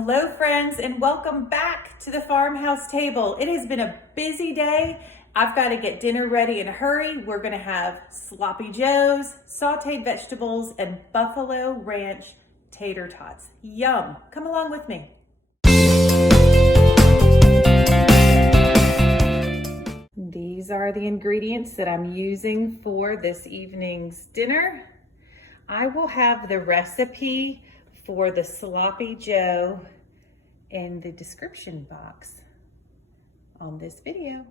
Hello friends, and welcome back to the farmhouse table. It has been a busy day. I've got to get dinner ready in a hurry. We're gonna have sloppy joes, sauteed vegetables, and buffalo ranch tater tots. Yum, come along with me. These are the ingredients that I'm using for this evening's dinner. I will have the recipe for the sloppy joe in the description box on this video.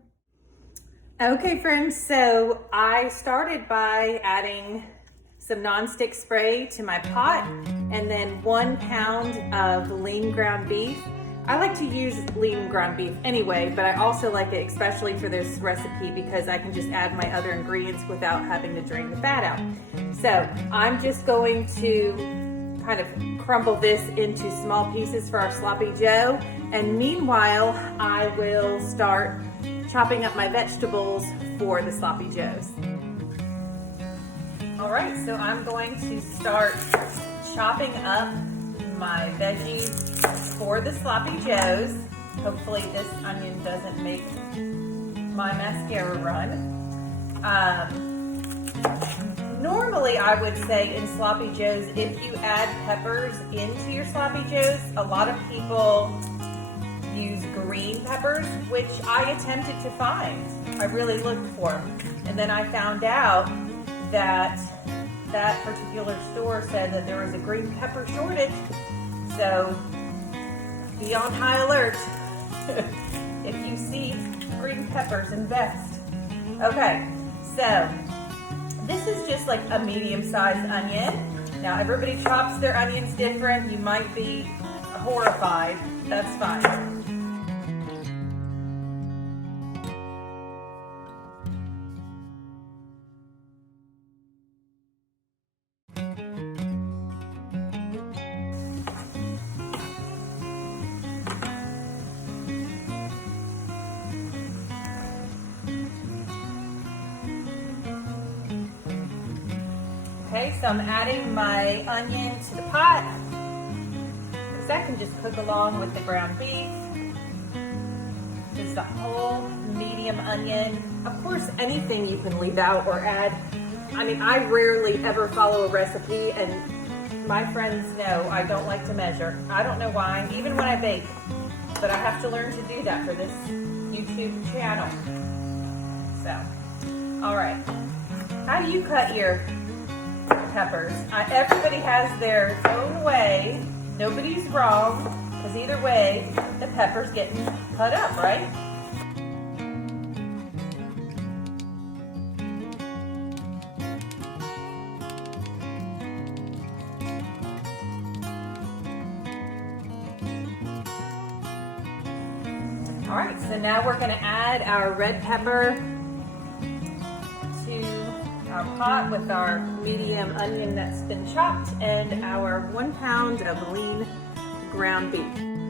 Okay friends, so I started by adding some nonstick spray to my pot and then 1 pound of lean ground beef. I like to use lean ground beef anyway, but I also like it especially for this recipe because I can just add my other ingredients without having to drain the fat out. So I'm just going to kind of crumble this into small pieces for our sloppy joe. And meanwhile, I will start chopping up my vegetables for the sloppy joes. All right, so I'm going to start chopping up my veggies for the sloppy joes. Hopefully this onion doesn't make my mascara run. Normally I would say in sloppy joes, if you add peppers into your sloppy joes, a lot of people use green peppers, which I attempted to find. I really looked for them. And then I found out that that particular store said that there was a green pepper shortage. So be on high alert. If you see green peppers, invest. Okay, so this is just like a medium-sized onion. Now everybody chops their onions different. You might be horrified. That's fine. Okay, so I'm adding my onion to the pot because that can just cook along with the ground beef. Just a whole medium onion. Of course, anything you can leave out or add. I mean, I rarely ever follow a recipe, and my friends know I don't like to measure. I don't know why, even when I bake, but I have to learn to do that for this YouTube channel. So, all right. How do you cut your peppers? Everybody has their own way. Nobody's wrong, because either way, the pepper's getting cut up, right? All right, so now we're going to add our red pepper our pot with our medium onion that's been chopped and our 1 pound of lean ground beef.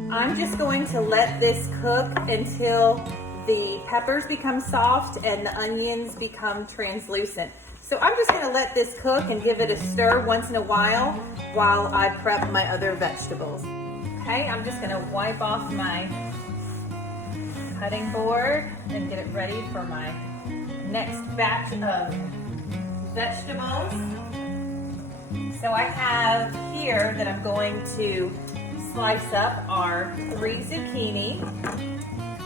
I'm just going to let this cook until the peppers become soft and the onions become translucent. So I'm just gonna let this cook and give it a stir once in a while I prep my other vegetables. Okay, I'm just gonna wipe off my cutting board and get it ready for my next batch of vegetables. So I have here that I'm going to slice up our 3 zucchini.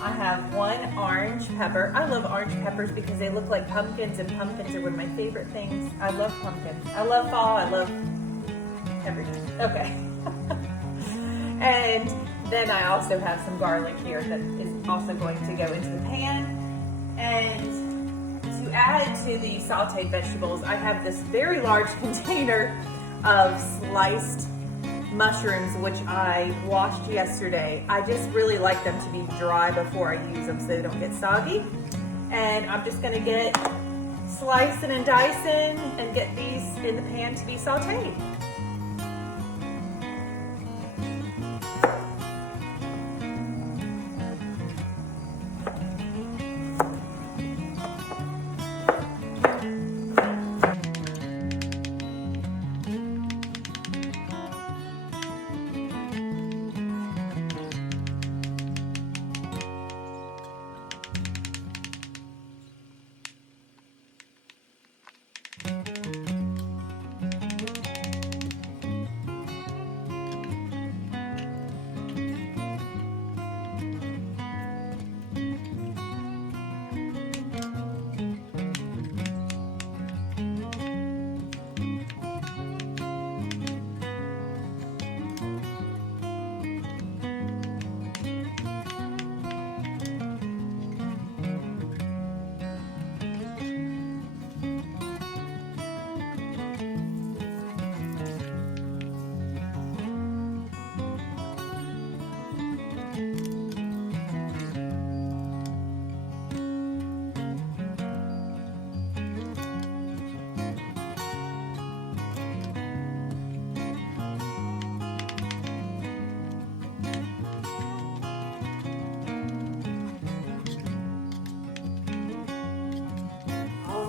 I have 1 orange pepper. I love orange peppers because they look like pumpkins, and pumpkins are one of my favorite things. I love pumpkins. I love fall. I love everything. Okay. And then I also have some garlic here that is also going to go into the pan. And to add to the sauteed vegetables, I have this very large container of sliced mushrooms, which I washed yesterday. I just really like them to be dry before I use them so they don't get soggy. And I'm just gonna get slicing and dicing and get these in the pan to be sauteed.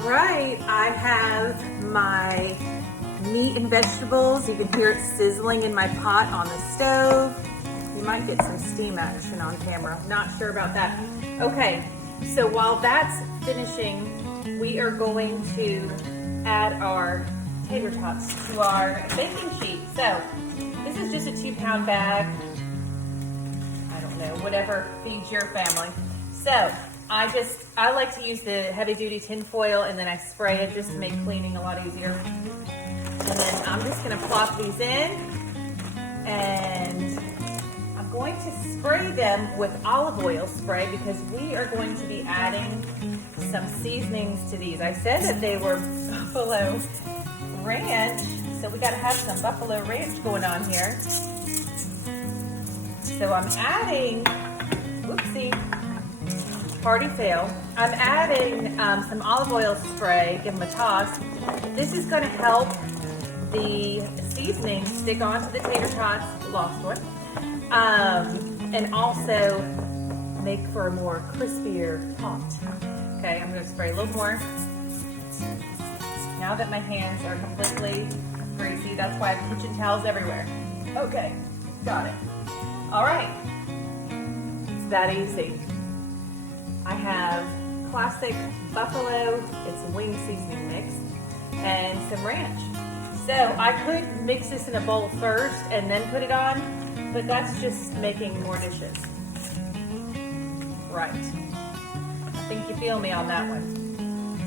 right, I have my meat and vegetables. You can hear it sizzling in my pot on the stove. You might get some steam action on camera. Not sure about that. Okay, so while that's finishing, we are going to add our tater tots to our baking sheet. So this is just a 2-pound bag. I don't know, whatever feeds your family. So I like to use the heavy duty tin foil, and then I spray it just to make cleaning a lot easier. And then I'm just gonna plop these in, and I'm going to spray them with olive oil spray because we are going to be adding some seasonings to these. I said that they were buffalo ranch, so we gotta have some buffalo ranch going on here. So I'm adding, whoopsie, party fail. I'm adding some olive oil spray, give them a toss. This is gonna help the seasoning stick onto the tater tots, lost one, and also make for a more crispier pot. Okay, I'm gonna spray a little more. Now that my hands are completely greasy, that's why I have kitchen towels everywhere. Okay, got it. All right, it's that easy. I have classic buffalo, it's a wing seasoning mix, and some ranch. So I could mix this in a bowl first and then put it on, but that's just making more dishes. Right. I think you feel me on that one.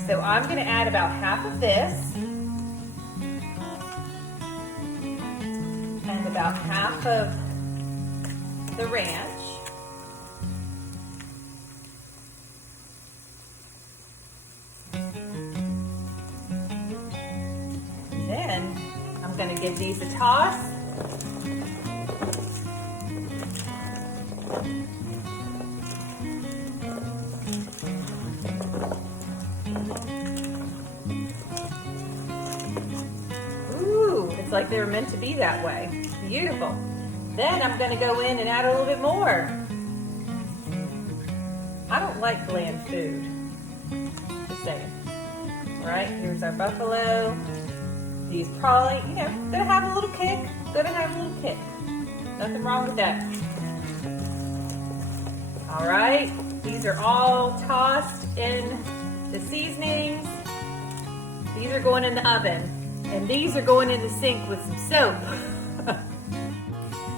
So I'm gonna add about half of this and about half of the ranch. Then I'm going to give these a toss. Ooh, it's like they were meant to be that way. Beautiful. Then I'm going to go in and add a little bit more. I don't like bland food. Just saying. All right, here's our buffalo. These probably, gonna have a little kick. Nothing wrong with that. All right, these are all tossed in the seasonings. These are going in the oven, and these are going in the sink with some soap.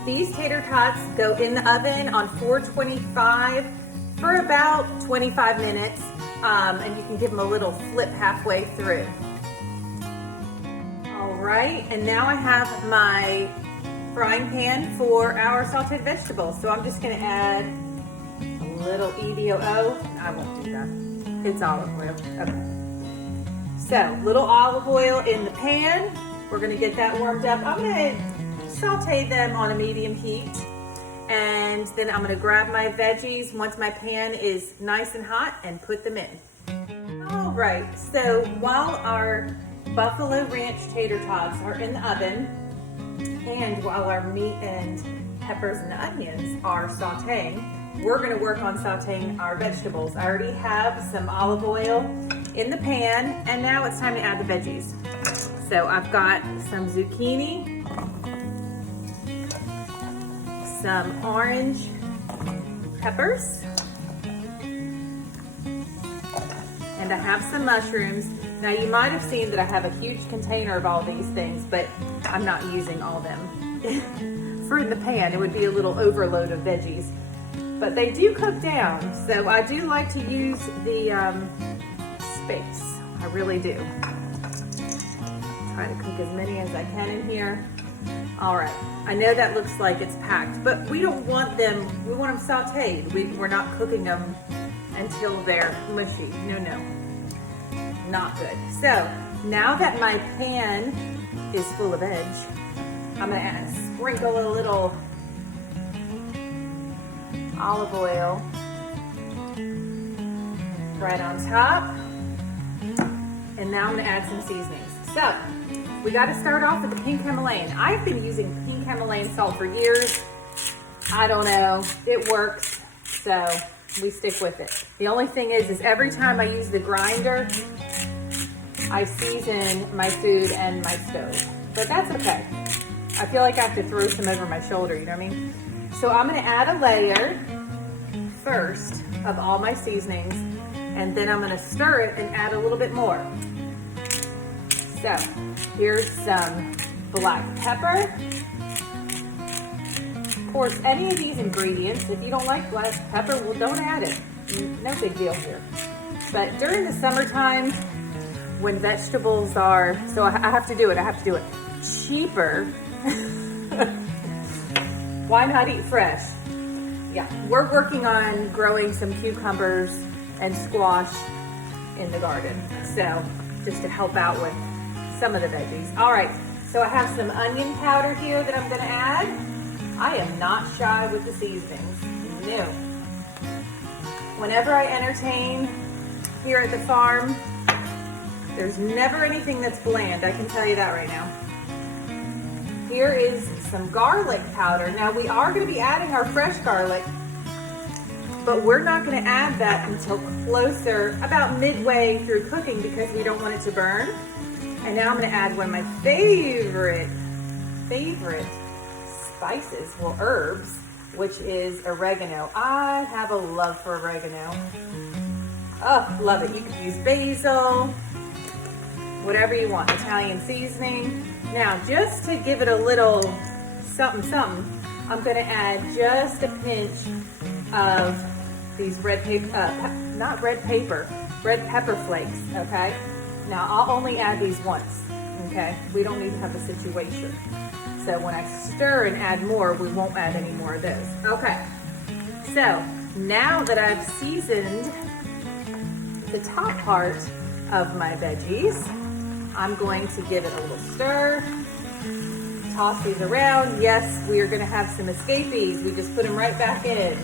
These tater tots go in the oven on 425 for about 25 minutes, and you can give them a little flip halfway through. All right, and now I have my frying pan for our sauteed vegetables. So I'm just gonna add a little EVOO. I won't do that, it's olive oil. Okay. So, little olive oil in the pan. We're gonna get that warmed up. I'm gonna saute them on a medium heat, and then I'm gonna grab my veggies once my pan is nice and hot and put them in. All right, so while our buffalo ranch tater tots are in the oven, and while our meat and peppers and onions are sauteing, we're gonna work on sauteing our vegetables. I already have some olive oil in the pan, and now it's time to add the veggies. So I've got some zucchini, some orange peppers, and I have some mushrooms. Now you might have seen that I have a huge container of all these things, but I'm not using all them. For in the pan, it would be a little overload of veggies. But they do cook down, so I do like to use the space. I really do. Try to cook as many as I can in here. All right, I know that looks like it's packed, but we don't want them, we want them sauteed. We're not cooking them until they're mushy. No, not good. So now that my pan is full of veg, I'm gonna sprinkle a little olive oil right on top. And now I'm gonna add some seasonings. So we gotta start off with the pink Himalayan. I've been using pink Himalayan salt for years. I don't know, it works, so we stick with it. The only thing is every time I use the grinder, I season my food and my stove, but that's okay. I feel like I have to throw some over my shoulder, you know what I mean? So I'm gonna add a layer first of all my seasonings, and then I'm gonna stir it and add a little bit more. So here's some black pepper. Of course, any of these ingredients, if you don't like black pepper, well, don't add it. No big deal here. But during the summertime, when vegetables are, so I have to do it, cheaper, why not eat fresh? Yeah, we're working on growing some cucumbers and squash in the garden. So just to help out with some of the veggies. All right, so I have some onion powder here that I'm gonna add. I am not shy with the seasonings, no. Whenever I entertain here at the farm, there's never anything that's bland, I can tell you that right now. Here is some garlic powder. Now we are gonna be adding our fresh garlic, but we're not gonna add that until closer, about midway through cooking because we don't want it to burn. And now I'm gonna add one of my favorite spices, well, herbs, which is oregano. I have a love for oregano. Oh, love it. You can use basil, whatever you want, Italian seasoning. Now, just to give it a little something, I'm gonna add just a pinch of these red pepper flakes, okay? Now, I'll only add these once, okay? We don't need to have a situation. So when I stir and add more, we won't add any more of those. Okay, so now that I've seasoned the top part of my veggies, I'm going to give it a little stir, toss these around. Yes, we are gonna have some escapees. We just put them right back in.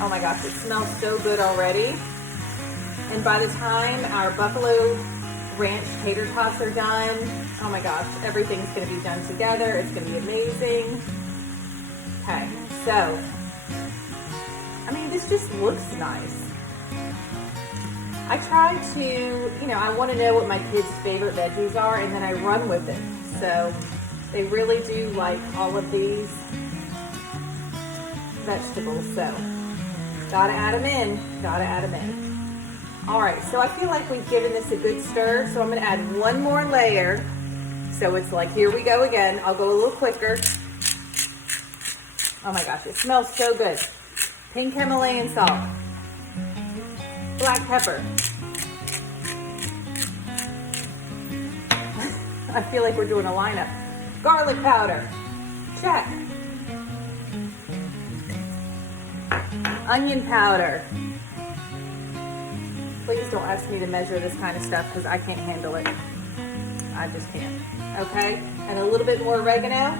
Oh my gosh, it smells so good already. And by the time our buffalo ranch tater tots are done, oh my gosh, everything's gonna be done together. It's gonna be amazing. Okay, so, I mean, this just looks nice. I try to, I wanna know what my kids' favorite veggies are, and then I run with it. So, they really do like all of these vegetables, so gotta add them in. All right, so I feel like we've given this a good stir, so I'm gonna add one more layer. So it's like, here we go again. I'll go a little quicker. Oh my gosh, it smells so good. Pink Himalayan salt, black pepper. I feel like we're doing a lineup. Garlic powder, check. Onion powder. Please don't ask me to measure this kind of stuff because I can't handle it. I just can't. Okay, and a little bit more oregano.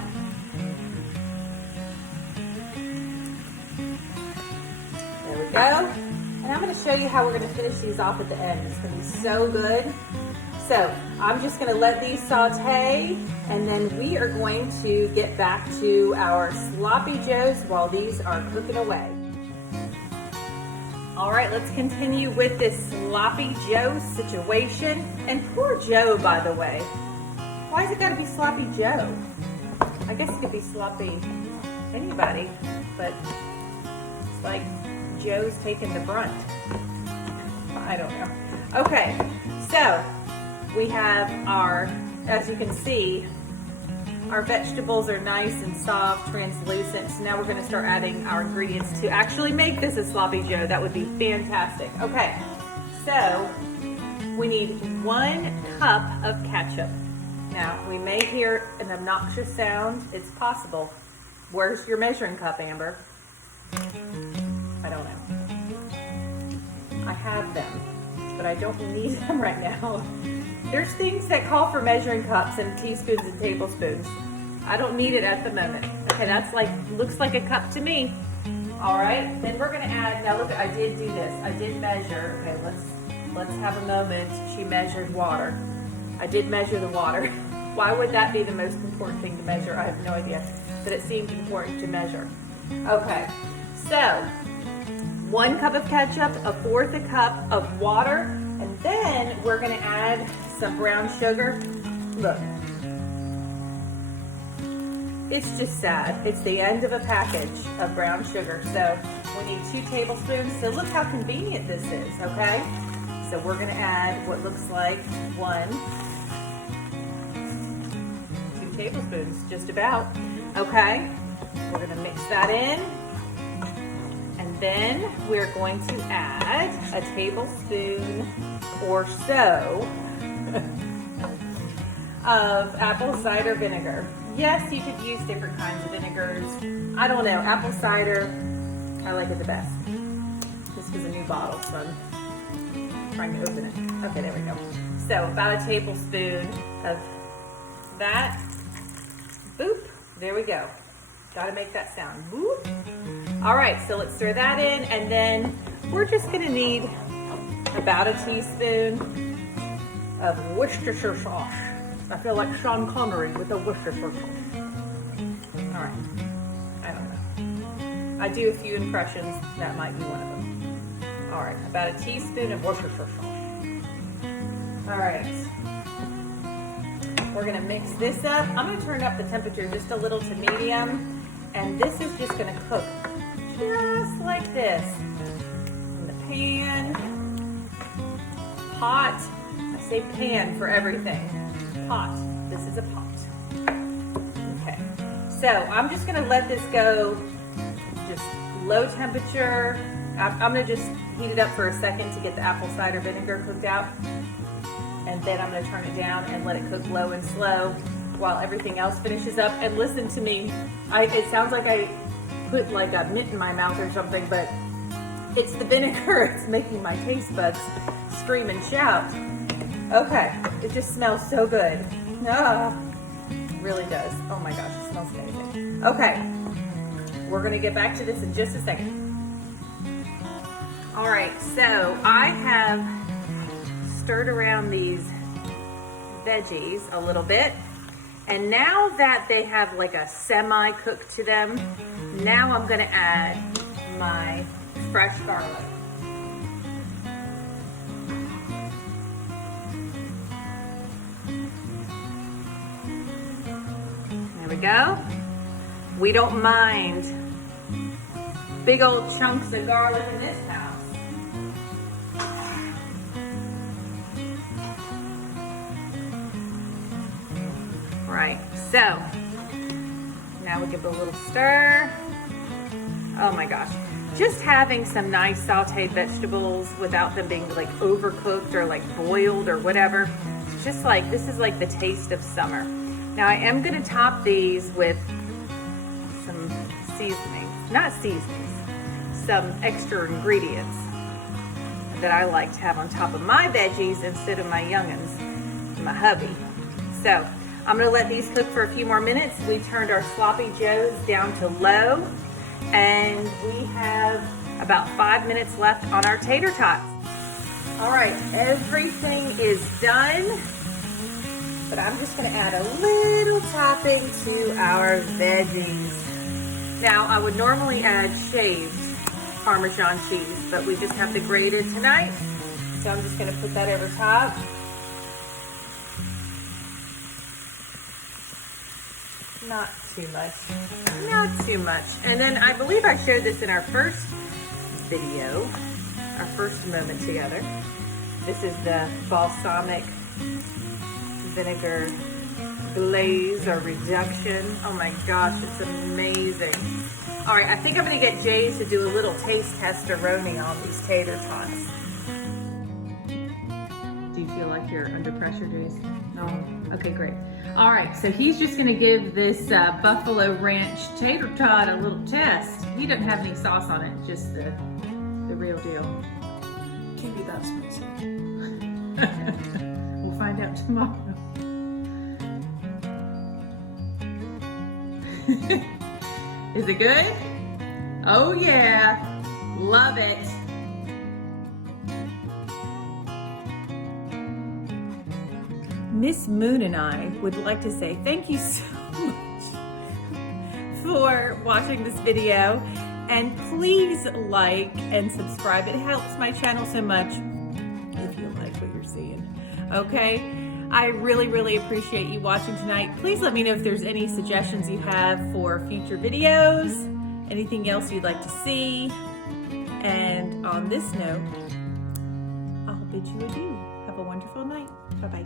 There we go. And I'm gonna show you how we're gonna finish these off at the end. It's gonna be so good. So I'm just gonna let these saute, and then we are going to get back to our sloppy joes while these are cooking away. All right, let's continue with this sloppy Joe situation. And poor Joe, by the way. Why has it gotta be sloppy Joe? I guess it could be sloppy anybody, but it's like Joe's taking the brunt. I don't know. Okay, so we have our, as you can see, our vegetables are nice and soft, translucent. So now we're gonna start adding our ingredients to actually make this a sloppy Joe. That would be fantastic. Okay, so we need 1 cup of ketchup. Now, we may hear an obnoxious sound. It's possible. Where's your measuring cup, Amber? I don't know. I have them, but I don't need them right now. There's things that call for measuring cups and teaspoons and tablespoons. I don't need it at the moment. Okay, that's like, looks like a cup to me. All right, then we're gonna add, now look, I did do this. I did measure, okay, let's have a moment. She measured water. I did measure the water. Why would that be the most important thing to measure? I have no idea, but it seemed important to measure. Okay, so 1 cup of ketchup, 1/4 cup of water, And then we're gonna add some brown sugar. Look, it's just sad. It's the end of a package of brown sugar. So we need 2 tablespoons. So look how convenient this is, okay? So we're gonna add what looks like 2 tablespoons, just about, okay? We're gonna mix that in. And then we're going to add a tablespoon or so of apple cider vinegar. Yes, you could use different kinds of vinegars. I don't know, apple cider, I like it the best. This was a new bottle, so I'm trying to open it. Okay, there we go. So about a tablespoon of that. Boop, there we go. Gotta make that sound, boop. All right, so let's stir that in, and then we're just gonna need about a teaspoon of Worcestershire sauce. I feel like Sean Connery with the Worcestershire sauce. All right, I don't know. I do a few impressions, that might be one of them. All right, about a teaspoon of Worcestershire sauce. All right, we're gonna mix this up. I'm gonna turn up the temperature just a little to medium, and this is just gonna cook just like this. In the pan, pot, I say pan for everything. Pot, this is a pot. Okay, so I'm just gonna let this go just low temperature. I'm gonna just heat it up for a second to get the apple cider vinegar cooked out. And then I'm gonna turn it down and let it cook low and slow while everything else finishes up. And listen to me, it sounds like I put like a mitt in my mouth or something, but it's the vinegar. It's making my taste buds scream and shout. Okay, it just smells so good. Ah, it really does. Oh my gosh, it smells amazing. Okay, we're gonna get back to this in just a second. All right, so I have stirred around these veggies a little bit, and now that they have like a semi-cook to them, now I'm gonna add my fresh garlic. There we go. We don't mind big old chunks of garlic in this house. Right, so now we give it a little stir. Oh my gosh, just having some nice sauteed vegetables without them being like overcooked or like boiled or whatever. It's just like, this is like the taste of summer. Now I am gonna top these with some some extra ingredients that I like to have on top of my veggies instead of my young'uns, my hubby. So I'm gonna let these cook for a few more minutes. We turned our sloppy joes down to low, and we have about 5 minutes left on our tater tots. All right, everything is done, but I'm just gonna add a little topping to our veggies. Now, I would normally add shaved Parmesan cheese, but we just have the grated tonight, so I'm just gonna put that over top. Not too much, not too much. And then I believe I showed this in our first video, our first moment together. This is the balsamic vinegar glaze or reduction. Oh my gosh, it's amazing. All right, I think I'm gonna get Jays to do a little taste test-a-roni on these tater tots. Do you feel like you're under pressure, Jays? No? Okay, great. All right, so he's just gonna give this Buffalo Ranch tater tot a little test. He doesn't have any sauce on it, just the real deal. Can't be that spicy. We'll find out tomorrow. Is it good? Oh yeah, love it. Miss Moon and I would like to say thank you so much for watching this video, and please like and subscribe. It helps my channel so much if you like. what you're seeing. Okay, I really, really appreciate you watching tonight. Please let me know if there's any suggestions you have for future videos, anything else you'd like to see. And on this note, I'll bid you adieu. Have a wonderful night. Bye-bye.